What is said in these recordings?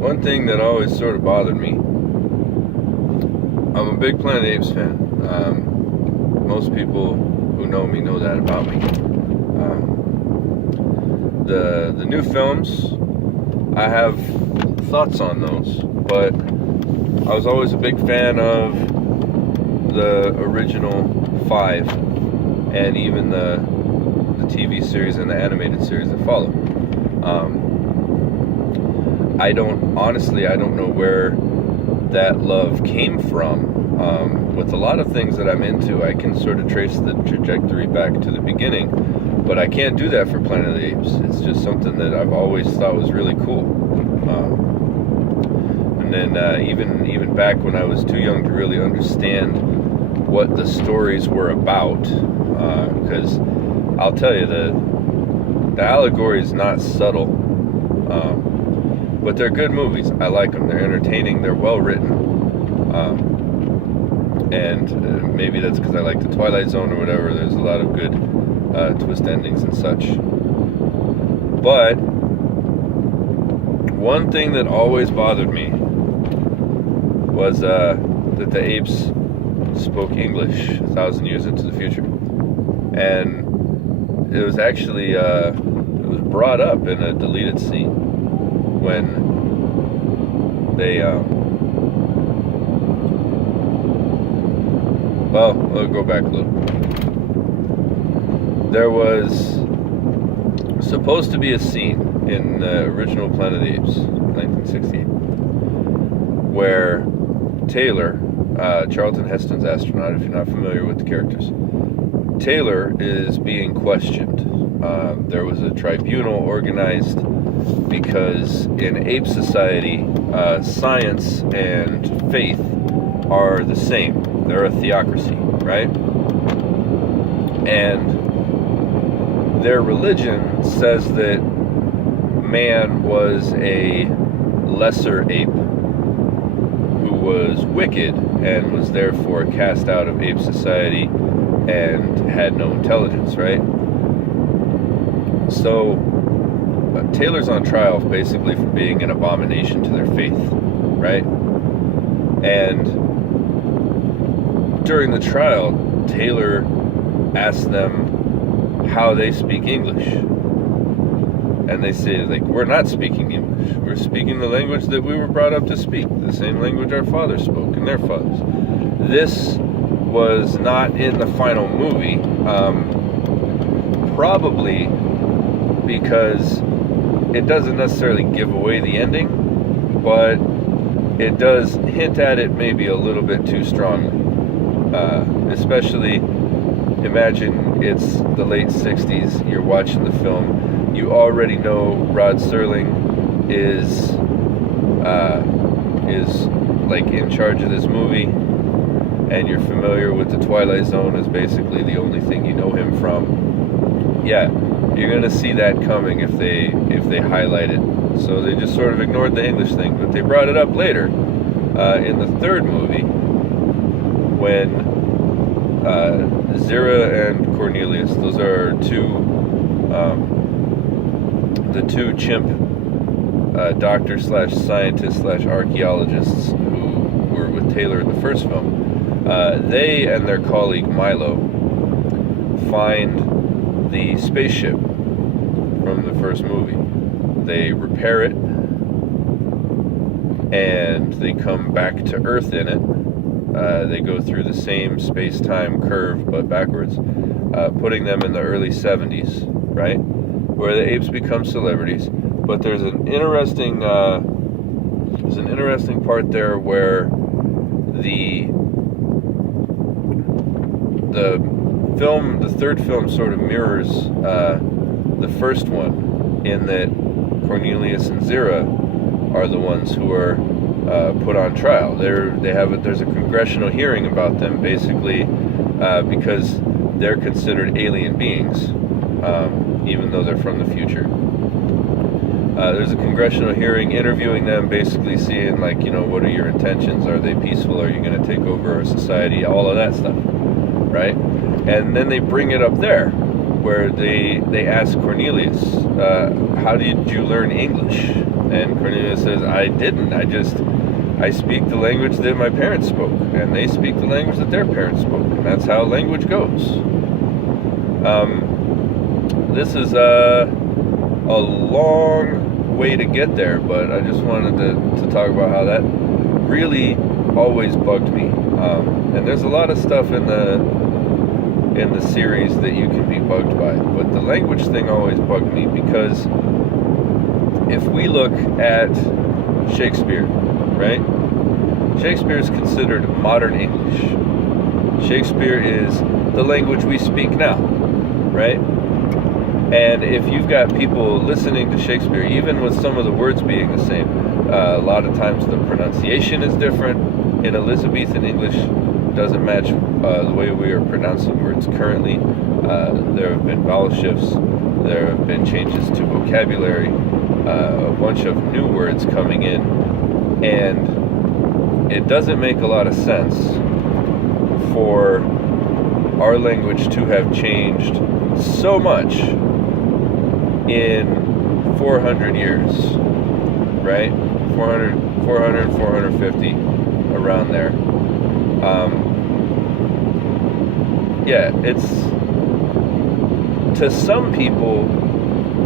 one thing that always sort of bothered me, I'm a big Planet of the Apes fan. Most people who know me know that about me. The new films, I have thoughts on those, but I was always a big fan of the original 5, and even the TV series and the animated series that follow. I don't know where that love came from. With a lot of things that I'm into, I can sort of trace the trajectory back to the beginning, but I can't do that for Planet of the Apes. It's just something that I've always thought was really cool. And then even back when I was too young to really understand what the stories were about, because I'll tell you, the allegory is not subtle, but they're good movies. I like them. They're entertaining. They're well written. And maybe that's because I like the Twilight Zone or whatever. There's a lot of good twist endings and such. But one thing that always bothered me was that the apes spoke English 1,000 years into the future. And it was actually it was brought up in a deleted scene when they well, we'll go back a little. There was supposed to be a scene in the original Planet of the Apes, 1968, where Taylor, Charlton Heston's astronaut, if you're not familiar with the characters, Taylor is being questioned. There was a tribunal organized because in ape society, science and faith are the same. They're a theocracy, right? And their religion says that man was a lesser ape who was wicked and was therefore cast out of ape society and had no intelligence, right? So Taylor's on trial basically for being an abomination to their faith, right? And during the trial, Taylor asked them how they speak English. And they say, like, we're not speaking English. We're speaking the language that we were brought up to speak, the same language our fathers spoke and their fathers. This was not in the final movie, probably because it doesn't necessarily give away the ending, but it does hint at it maybe a little bit too strongly. Especially, imagine it's the late 60s, you're watching the film, you already know Rod Serling is like in charge of this movie, and you're familiar with the Twilight Zone as basically the only thing you know him from. Yeah, you're gonna see that coming if they highlight it. So they just sort of ignored the English thing, but they brought it up later in the third movie when Zira and Cornelius, those are the two chimp doctors / scientists / archaeologists who were with Taylor in the first film. They and their colleague Milo find the spaceship from the first movie. They repair it and they come back to Earth in it. They go through the same space-time curve but backwards, putting them in the early 70s, right? Where the apes become celebrities. But there's an interesting part there where the third film sort of mirrors the first one, in that Cornelius and Zira are the ones who are put on trial. There's a congressional hearing about them, basically because they're considered alien beings, even though they're from the future. There's a congressional hearing interviewing them, basically seeing, like, what are your intentions? Are they peaceful? Are you going to take over our society? All of that stuff, right? And then they bring it up there, where they ask Cornelius, how did you learn English? And Cornelius says, I didn't. I speak the language that my parents spoke, and they speak the language that their parents spoke, and that's how language goes. This is a long way to get there, but I just wanted to talk about how that really always bugged me. And there's a lot of stuff in the series that you can be bugged by, but the language thing always bugged me, because if we look at Shakespeare, right? Shakespeare is considered modern English. Shakespeare is the language we speak now, right? And if you've got people listening to Shakespeare, even with some of the words being the same, a lot of times the pronunciation is different. In Elizabethan English, doesn't match the way we are pronouncing words currently. There have been vowel shifts. There have been changes to vocabulary. A bunch of new words coming in. And it doesn't make a lot of sense for our language to have changed so much in 400 years, right? 400, 450, around there. Yeah, it's, to some people,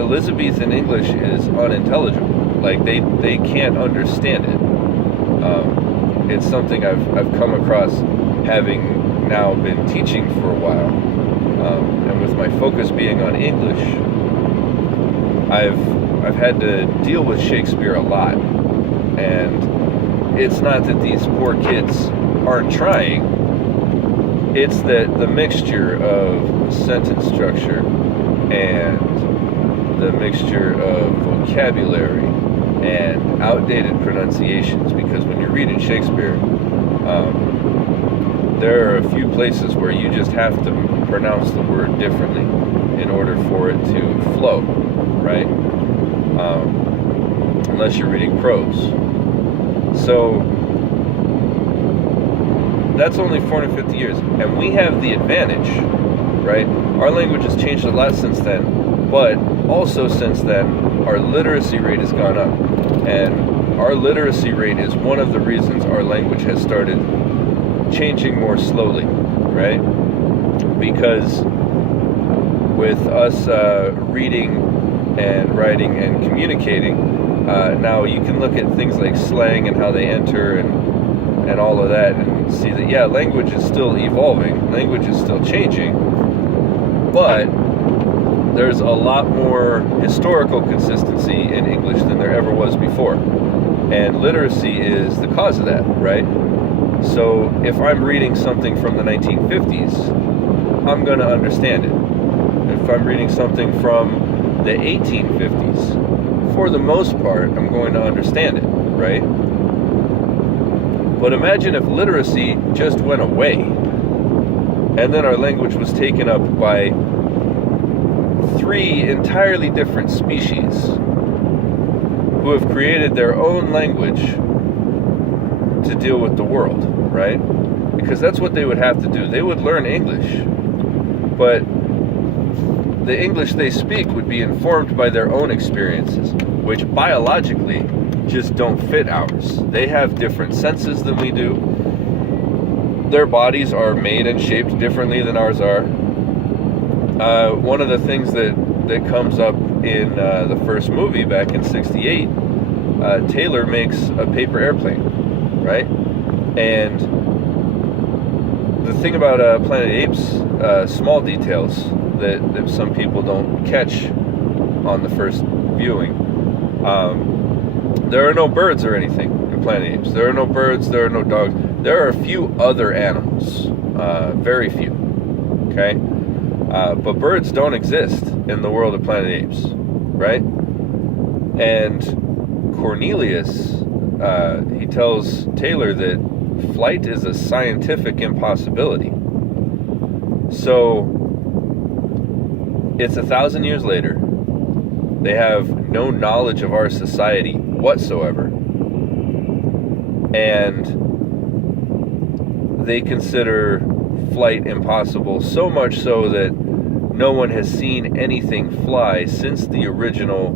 Elizabethan English is unintelligible. Like, they can't understand it. It's something I've come across, having now been teaching for a while, and with my focus being on English, I've had to deal with Shakespeare a lot. And it's not that these poor kids aren't trying, it's that the mixture of sentence structure and the mixture of vocabulary and outdated pronunciations, because when you're reading Shakespeare, there are a few places where you just have to pronounce the word differently in order for it to flow, right? Unless you're reading prose. So that's only 450 years, and we have the advantage, right? Our language has changed a lot since then, but also since then, our literacy rate has gone up, and our literacy rate is one of the reasons our language has started changing more slowly, right? Because with us reading and writing and communicating, now you can look at things like slang and how they enter and all of that, and see that, yeah, language is still evolving, language is still changing, but there's a lot more historical consistency in English than there ever was before. And literacy is the cause of that, right? So if I'm reading something from the 1950s, I'm going to understand it. If I'm reading something from the 1850s, for the most part, I'm going to understand it, right? But imagine if literacy just went away, and then our language was taken up by 3 entirely different species who have created their own language to deal with the world, right? Because that's what they would have to do. They would learn English, but the English they speak would be informed by their own experiences, which biologically just don't fit ours. They have different senses than we do. Their bodies are made and shaped differently than ours are. One of the things that comes up in the first movie back in '68, Taylor makes a paper airplane, right? And the thing about Planet Apes, small details that some people don't catch on the first viewing. There are no birds or anything in Planet Apes. There are no birds, there are no dogs. There are a few other animals, very few, okay? But birds don't exist in the world of Planet Apes, right? And Cornelius, he tells Taylor that flight is a scientific impossibility. So it's 1,000 years later. They have no knowledge of our society whatsoever. And they consider flight impossible, so much so that no one has seen anything fly since the original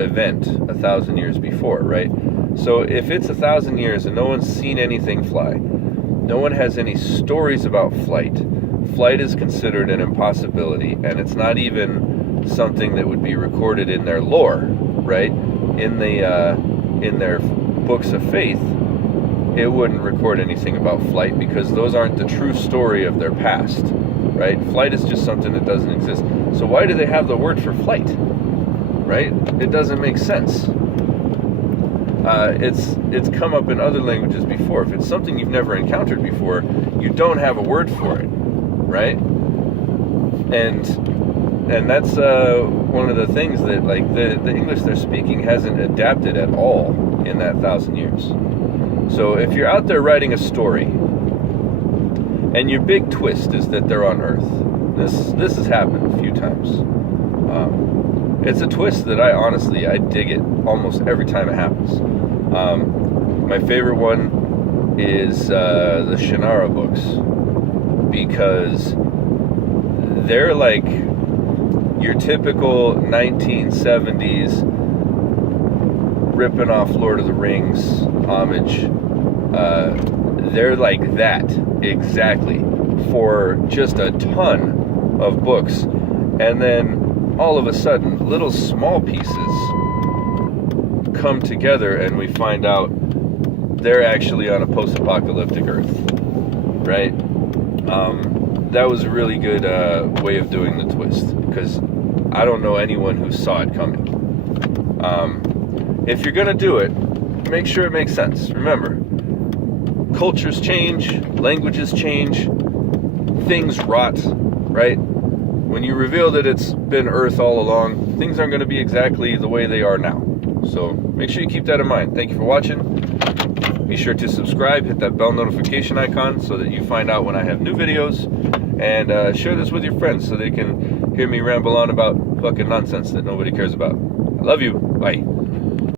event 1,000 years before, right? So if it's 1,000 years and no one's seen anything fly, no one has any stories about flight, flight is considered an impossibility, and it's not even something that would be recorded in their lore, right? In their books of faith, it wouldn't record anything about flight because those aren't the true story of their past, right? Flight is just something that doesn't exist. So why do they have the word for flight, right? It doesn't make sense. It's come up in other languages before. If it's something you've never encountered before, you don't have a word for it, right? And that's one of the things that, like, the English they're speaking hasn't adapted at all in that 1,000 years. So if you're out there writing a story, and your big twist is that they're on Earth, this has happened a few times. It's a twist that I dig it almost every time it happens. My favorite one is the Shannara books, because they're like your typical 1970s ripping off Lord of the Rings homage. They're like that exactly for just a ton of books, and then all of a sudden little small pieces come together and we find out they're actually on a post-apocalyptic Earth, right? That was a really good way of doing the twist, because I don't know anyone who saw it coming. If you're gonna do it, make sure it makes sense. Remember, cultures change, languages change, things rot, right? When you reveal that it's been Earth all along, things aren't going to be exactly the way they are now. So make sure you keep that in mind. Thank you for watching. Be sure to subscribe, hit that bell notification icon so that you find out when I have new videos, and share this with your friends so they can hear me ramble on about fucking nonsense that nobody cares about. I love you. Bye.